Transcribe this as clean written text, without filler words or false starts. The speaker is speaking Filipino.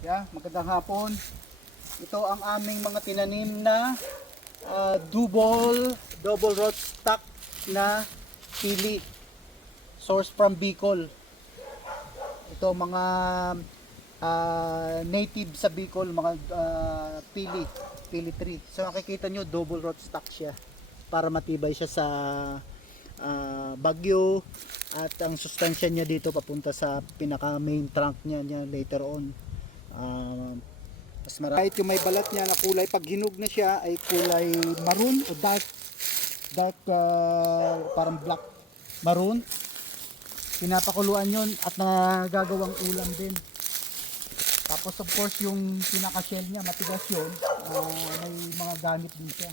Yeah, magandang hapon. Ito ang aming mga tinanim na double root stock na pili. Source from Bicol. Ito mga native sa Bicol, mga pili tree. So makikita nyo double root stock siya para matibay siya sa bagyo, at ang sustansya niya dito papunta sa pinaka main trunk niya later on. Mas marami. Kahit yung may balat niya na kulay, pag hinog na siya ay kulay maroon o dark parang black maroon. Pinapakuluan yon at nagagawang ulam din. Tapos of course yung pinaka shell niya matigas yun, may mga gamit din siya.